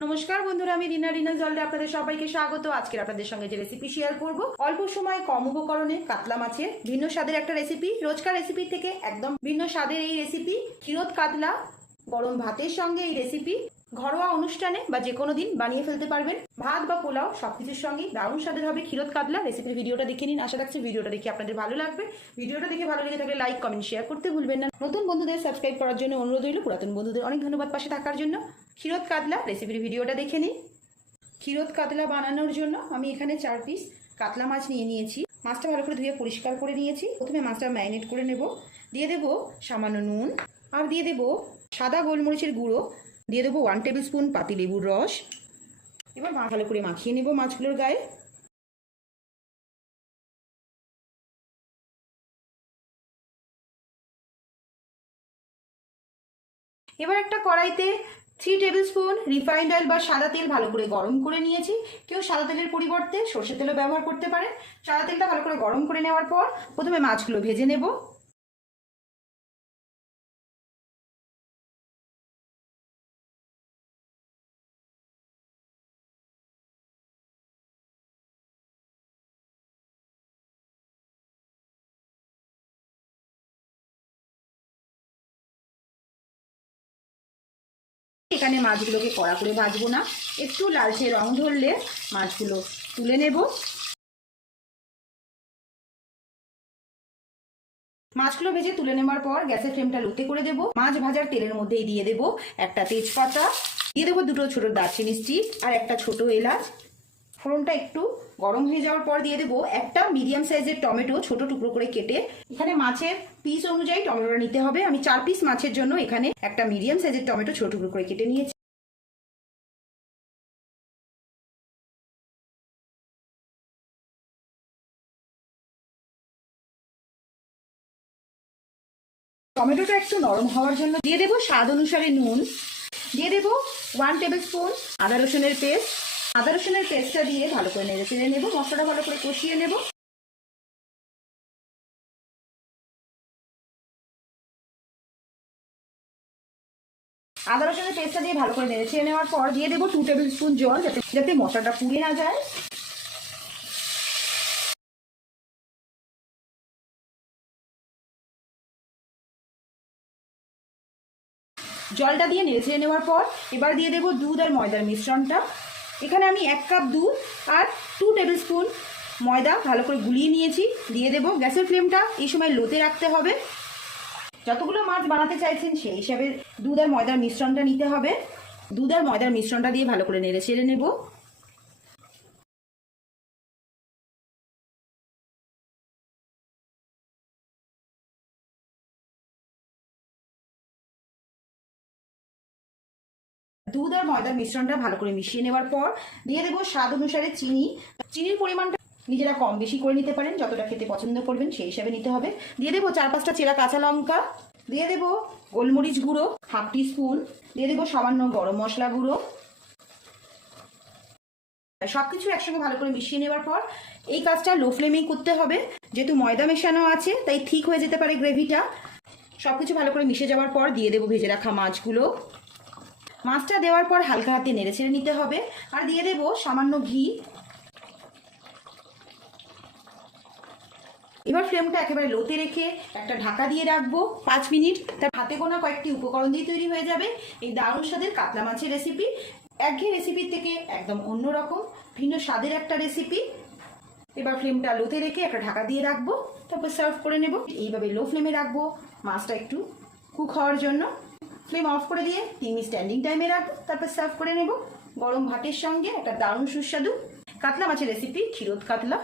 নমস্কার বন্ধুরা, আমি রিনা জলদে আপনাদের সবাইকে স্বাগত। আজকে আপনাদের সঙ্গে যে রেসিপি শেয়ার করব, অল্প সময় কম উপকরণে কাতলা মাছের ভিন্ন স্বাদের একটা রেসিপি। রোজকার রেসিপি থেকে একদম ভিন্ন স্বাদের এই রেসিপি, ক্ষীরোদ কাতলা। গরম ভাতের সঙ্গে এই রেসিপি ঘরোয়া অনুষ্ঠানে বা যে কোনো দিন বানিয়ে ফেলতে পারবেন। ভাত বা পোলাও সবকিছুর সঙ্গে দারুণ স্বাদের হবে ক্ষীরোদ কাতলা। রেসিপির ভিডিওটা দেখে নিন, আশা রাখছি ভিডিওটা দেখে আপনাদের ভালো লাগবে। ভিডিওটা দেখে ভালো লেগে থাকলে লাইক কমেন্ট শেয়ার করতে ভুলবেন না। নতুন বন্ধুদের সাবস্ক্রাইব করার জন্য অনুরোধ রইল, পুরাতন বন্ধুদের অনেক ধন্যবাদ পাশে থাকার জন্য। ক্ষীরোদ কাতলা রেসিপির ভিডিওটা দেখে নিন। ক্ষীরোদ কাতলা বানানোর জন্য আমি এখানে 4 পিস কাতলা মাছ নিয়ে নিয়েছি। মাছটা ভালো করে ধুয়ে পরিষ্কার করে নিয়েছি। প্রথমে মাছটা ম্যারিনেট করে নেব। দিয়ে দেব সামান্য নুন, আর দিয়ে দেব সাদা গোলমরিচের গুঁড়ো, দিয়ে দেবো 1 টেবিল স্পুন পাতিলেবুর রস। এবার ভালো করে মাখিয়ে নেব মাছগুলোর গায়ে। এবার একটা কড়াইতে 3 টেবিল স্পুন রিফাইন্ড অয়েল বা সাদা তেল ভালো করে গরম করে নিয়েছি। কেউ সাদা তেলের পরিবর্তে সর্ষের তেলও ব্যবহার করতে পারে। সাদা তেলটা ভালো করে গরম করে নেওয়ার পর প্রথমে মাছগুলো ভেজে নেব। এখানে মাছগুলোকে কড়া করে ভাজবো না, একটু লালচে রং ধরলে মাছগুলো তুলে নেব। মাছগুলো ভেজে তুলে নেওয়ার পর গ্যাসের ফ্লেমটা লোতে করে দেব। মাছ ভাজার তেলের মধ্যেই দিয়ে দেব একটা তেজপাতা, দিয়ে দেবো 2টো ছোট দারচিনি স্টিক আর একটা ছোট এলাচ। ফোড়নটা একটু গরম হয়ে যাওয়ার পর দিয়ে দেবো একটা মিডিয়াম সাইজের টমেটো ছোট টুকরো করে কেটে। এখানে মাছের পিস অনুযায়ী টমেটোটা নিতে হবে। আমি 4 পিস মাছের জন্য এখানে একটা মিডিয়াম সাইজের টমেটো ছোট টুকরো করে কেটে নিয়েছি। টমেটোটা একটু নরম হওয়ার জন্য দিয়ে দেবো স্বাদ অনুসারে নুন, দিয়ে দেবো 1 টেবিল স্পুন আদা রসুনের পেস্ট। আদা রসুনের পেস্টটা দিয়ে ভালো করে নেড়ে চেড়ে নেবো। মশলাটা ভালো করে কষিয়ে নেব। আদা রসুনের পেস্টটা দিয়ে ভালো করে নেড়ে চেড়ে নেওয়ার পর দিয়ে দেবো 2 টেবিল স্পুন জল, যাতে মশলাটা পুড়ে না যায়। জলটা দিয়ে নেড়ে চেড়ে নেওয়ার পর এবার দিয়ে দেবো দুধ আর ময়দার মিশ্রণটা। এখানে আমি 1 কাপ দুধ আর 2 টেবিল স্পুন ময়দা ভালো করে গুলিয়ে নিয়েছি, দিয়ে দেবো। গ্যাসের ফ্লেমটা এই সময় লোতে রাখতে হবে। যতগুলো মাছ বানাতে চাইছেন সেই হিসাবে দুধ আর ময়দার মিশ্রণটা নিতে হবে। দুধ আর ময়দার মিশ্রণটা দিয়ে ভালো করে নেড়ে চেড়ে নেব। দুধ আর ময়দার মিশ্রণটা ভালো করে মিশিয়ে নেওয়ার পর দিয়ে দেবো স্বাদ অনুসারে চিনি। চিনির পরিমাণটা নিজেরা কম বেশি করে নিতে পারেন, যতটা খেতে পছন্দ করবেন সেই হিসাবে নিতে হবে। দিয়ে দেবো 4-5টা চেরা কাঁচা লঙ্কা, দিয়ে দেবো গোলমরিচ গুঁড়ো 1/2 টিস্পুন, দিয়ে দেবো সামান্য গরম মশলা গুঁড়ো। সবকিছু একসঙ্গে ভালো করে মিশিয়ে নেওয়ার পর এই কাজটা লো ফ্লেমেই করতে হবে, যেহেতু ময়দা মেশানো আছে তাই ঠিক হয়ে যেতে পারে গ্রেভিটা। সবকিছু ভালো করে মিশে যাওয়ার পর দিয়ে দেবো ভেজে রাখা মাছগুলো। মাছটা দেওয়ার পর হালকা হাতে নেড়ে ছেড়ে নিতে হবে, আর দিয়ে দেবো সামান্য ঘি। এবার ফ্লেমটা একেবারে লোতে রেখে একটা ঢাকা দিয়ে রাখবো 5 মিনিট। তার হাতে গোনা কয়েকটি উপকরণ দিয়ে তৈরি হয়ে যাবে এই দারুণ স্বাদের কাতলা মাছের রেসিপি। একঘেয়ে রেসিপির থেকে একদম অন্যরকম ভিন্ন স্বাদের একটা রেসিপি। এবার ফ্লেমটা লোতে রেখে একটা ঢাকা দিয়ে রাখবো, তারপর সার্ভ করে নেব। এইভাবে লো ফ্লেমে রাখবো মাছটা একটু কুক হওয়ার জন্য। ফ্লেম অফ করে দিয়ে 3 মিনিট স্ট্যান্ডিং টাইমে রাখবো, তারপর সার্ভ করে নেব গরম ভাতের সঙ্গে। একটা দারুণ সুস্বাদু কাতলা মাছের রেসিপি ক্ষীরোদ কাতলা।